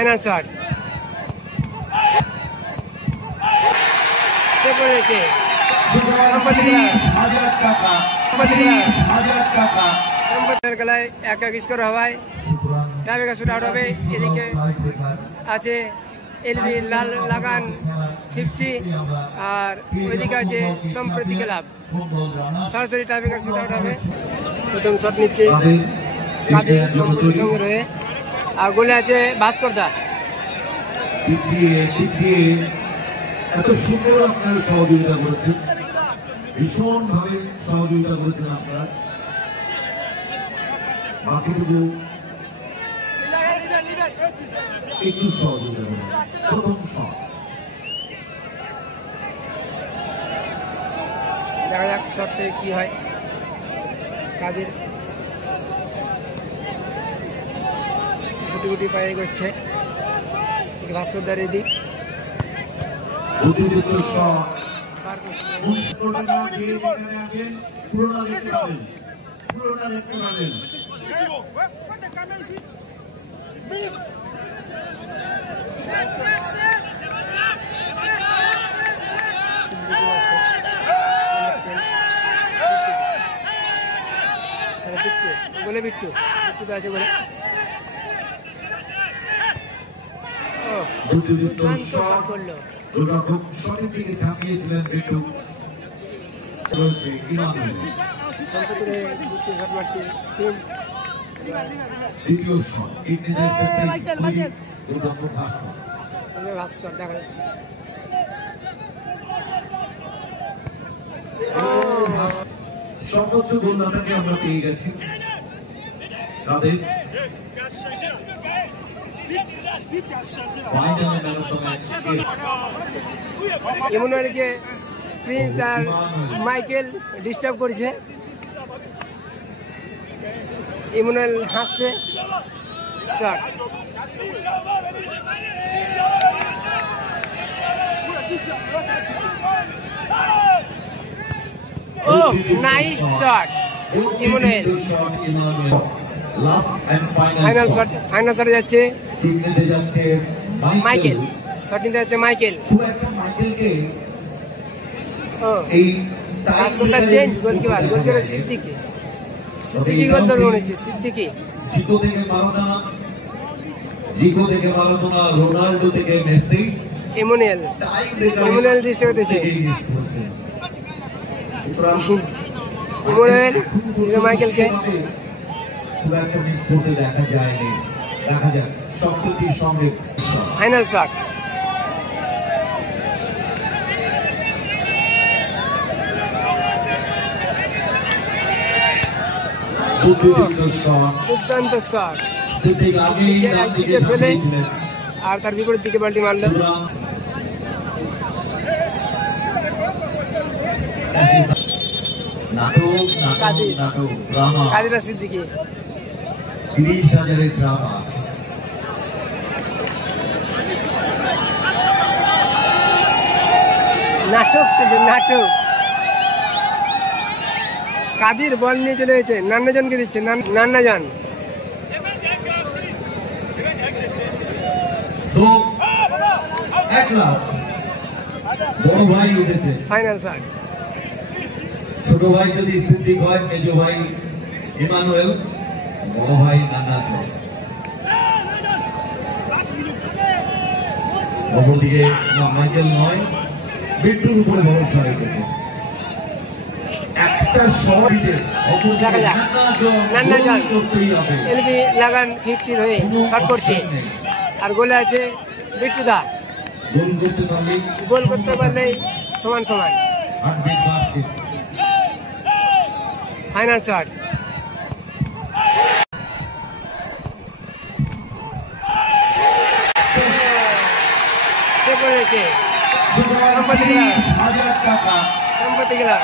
Final shot সে করেছে সম্পত্তির খেলায় 1-1 স্কোর হওয়ায় টাইব্রেকার শুট আউট হবে। এদিকে আছে এলবি লাগান 50 আর ওইদিকে আছে সম্প্রতি ক্লাব। সরাসরি টাইব্রেকার শুট আউট হবে। প্রথম শট নিচ্ছে কাদের সম্প্রতির সঙ্গে রয়ে, আর গোলে আছে ভাস্কর দা। এত সুন্দর আপনারা সহযোগিতা করেছেন, ভীষণ ভাবে সহযোগিতা করেছেন আপনারা। বাকিটুকু একটু সহযোগিতা করেন। প্রথম শট দেখা যাক শটে কি হয়। কাদের গুটি গুটি পায়ে করছে, ভাস্কর দা রেডি। অতিরিক্ত শট পুরোটা দেখতে পাবেন। বলে বিট্টু বিট্টু আছে বলে দুর্দান্ত শট করলো। খুব সঠিক দিকে ঝাঁপিয়েছিলেন বিট্টু। দ্বিতীয় শট ভাস্কর দেখা সর্বোচ্চ গোলদাতাকে আমরা পেয়ে গেছি। তাদের ইমনুয়েলকে প্রিন্স আর মাইকেল ডিস্টার্ব করেছে। ইমনুয়েল হাসছে। শট ও নাইস শট ইমনুয়েল। ফাইনাল শটে যাচ্ছে মাইকেল। শট নিতে যাচ্ছে মাইকেল। ভাস্করটা চেঞ্জ গোলকিপার সিদ্দিকি গোল ধরে মনেছে। সিদ্দিকি রোনাল্ডো থেকে মেসি ইমনুয়েল চেষ্টা করতেছে। ইমনুয়েল মাইকেলকে দেখা যায়নি। দেখা যাক সপ্ততির সঙ্গে ফাইনাল শট দুর্দান্ত শট ফেলে আর তার বিপরীত দিকে বাল্টি মারল। কাদিরা সিদ্দিকি 30,000 ড্রামা। নাটক চলছে নাটক। কাদির বল নিয়ে চলে গেছে, নান্নাজনকে দিচ্ছে। নান্নাজন বড় ভাই উঠেছে। ফাইনাল শট ছোট ভাই যদি সিদ্দিক হয়, মেজ ভাই ইমানুয়েল, বড় ভাই নান্নাজন। অপরদিকে মাইকেল নয়, বিট্টুর উপরে ভরসা রেখেছে। একটা শট দেখা যাক নান্নাজন এলবি লাগান 50 হয়ে শট করছে, আর গোলে আছে বিট্টুদা। গোল করতে পারলেই সমান সমান। ফাইনাল শট সে করেছে সম্পত্তি ক্লাব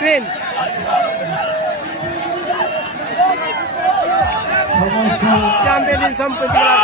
প্রিন্স। চ্যাম্পিয়ন সম্পত্তি ক্লাব।